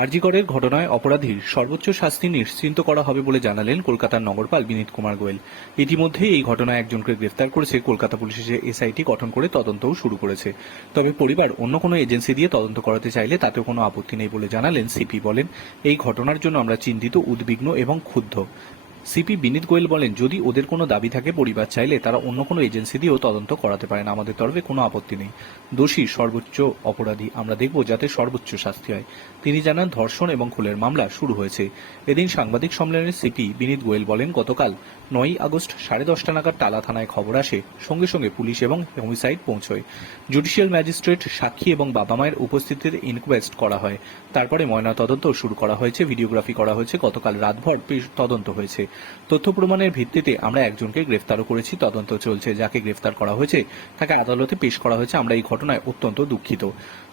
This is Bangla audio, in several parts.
আরজিকরের ঘটনায় অপরাধীর সর্বোচ্চ শাস্তি নিশ্চিন্ত করা হবে বলে জানালেন কলকাতার নগরপাল বিনীত কুমার গোয়েল। ইতিমধ্যে এই ঘটনায় একজনকে গ্রেফতার করেছে কলকাতা পুলিশের এসআইটি গঠন করে তদন্তও শুরু করেছে। তবে পরিবার অন্য কোনো এজেন্সি দিয়ে তদন্ত করাতে চাইলে তাতেও কোনো আপত্তি নেই বলে জানালেন সিপি বলেন। এই ঘটনার জন্য আমরা চিন্তিত, উদ্বিগ্ন এবং ক্ষুব্ধ। সিপি বিনীত গোয়েল বলেন, যদি ওদের কোনো দাবি থাকে, পরিবার চাইলে তারা অন্য কোনো এজেন্সি দিয়েও তদন্ত করাতে পারেন। আমাদের তরফে কোনো আপত্তি নেই। দোষী সর্বোচ্চ অপরাধী। আমরা দেখব যাতে সর্বোচ্চ শাস্তি হয়। তিনি জানান, ধর্ষণ এবং খুনের মামলা শুরু হয়েছে। এদিন সাংবাদিক সম্মেলনে সিপি বিনীত গোয়েল বলেন, গতকাল নয়ই আগস্ট সাড়ে দশটা নাগাদ টালা থানায় খবর আসে, সঙ্গে সঙ্গে পুলিশ এবং হোমিসাইড পৌঁছয়। জুডিশিয়াল ম্যাজিস্ট্রেট সাক্ষী এবং বাবা মায়ের উপস্থিতিতে ইনকোয়েস্ট করা হয়। তারপরে ময়না তদন্ত শুরু করা হয়েছে, ভিডিওগ্রাফি করা হয়েছে। গতকাল রাতভর তদন্ত হয়েছে। তথ্য প্রমাণের ভিত্তিতে আমরা একজনকে গ্রেফতারও করেছি, তদন্ত চলছে। যাকে গ্রেফতার করা হয়েছে, তাকে আদালতে পেশ করা হয়েছে। আমরা এই ঘটনায় অত্যন্ত দুঃখিত।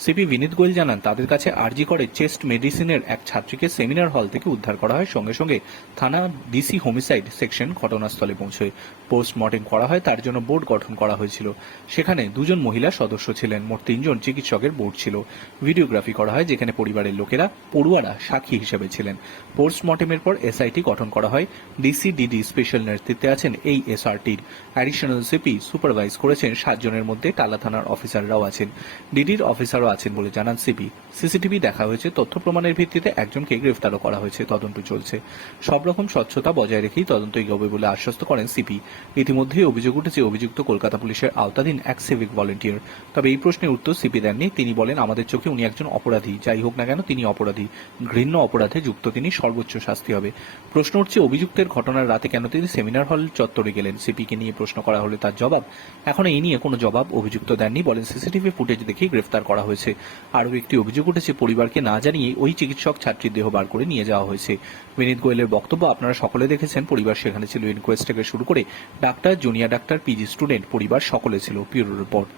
সিপি বিনীত গোয়েল জানান, তাদের কাছে আরজি করে চেস্ট মেডিসিনের এক ছাত্রীকে সেমিনার হল থেকে উদ্ধার করা হয়। সঙ্গে সঙ্গে থানা ডিসি হোমিসাইড সেকশন ঘটনাস্থলে পৌঁছয়। পোস্টমর্টেম করা হয়, তার জন্য বোর্ড গঠন করা হয়েছিল। সেখানে দুজন মহিলা সদস্য ছিলেন, মোট তিনজন চিকিৎসকের বোর্ড ছিল। ভিডিওগ্রাফি করা হয়, যেখানে পরিবারের লোকেরা পড়ুয়ারা সাক্ষী হিসেবে ছিলেন। পোস্টমর্টেমের পর এসআইটি গঠন করা হয়। ডিসি ডিডি স্পেশাল নেতৃত্বে আছেন এই এসআরটির অ্যাডিশনাল সিপি সুপারভাইজ করেছেন সাতজনের মধ্যে টালা থানার অফিসাররাও আছেন। ডিডির অফিসারও আছেন বলে জানান সিপি সিসিটিভি দেখা হয়েছে, তথ্য প্রমাণের ভিত্তিতে একজনকে গ্রেফতারও করা হয়েছে, তদন্ত চলছে। সব রকম স্বচ্ছতা বজায় রেখেই তদন্ত এগোবে বলে আশ্বস্ত করেন সিপি ইতিমধ্যেই অভিযোগ উঠেছে, অভিযুক্ত কলকাতা পুলিশের আওতাধীন এক সিভিক ভলেন্টিয়ার তবে এই প্রশ্নের উত্তর সিপি দেননি। তিনি বলেন, আমাদের চোখে উনি একজন অপরাধী। যাই হোক না কেন, তিনি অপরাধী। ঘৃণ্য অপরাধে যুক্ত তিনি সর্বোচ্চ শাস্তি হবে। প্রশ্ন উঠছে, অভিযুক্তের ঘটনার রাতে কেন তিনি সেমিনার হল চত্বরে গেলেন? সিপিকে নিয়ে প্রশ্ন করা হলে তার জবাব, এখন এই নিয়ে কোনো জবাব অভিযুক্ত দেননি, বলেন সিসিটিভি ফুটেজ দেখে গ্রেফতার করা হয়েছে। আরও একটি অভিযোগ উঠেছে, পরিবারকে না জানিয়ে ওই চিকিৎসক ছাত্রীর দেহ বার করে নিয়ে যাওয়া হয়েছে। বিনীত গোয়েলের বক্তব্য আপনারা সকলে দেখেছেন, পরিবার সেখানে ছিল ইনকোয়েস্ট থেকে শুরু করে doctor, junior doctor, PG student, পরিবার সকলে ছিল। পিউরো রিপোর্ট।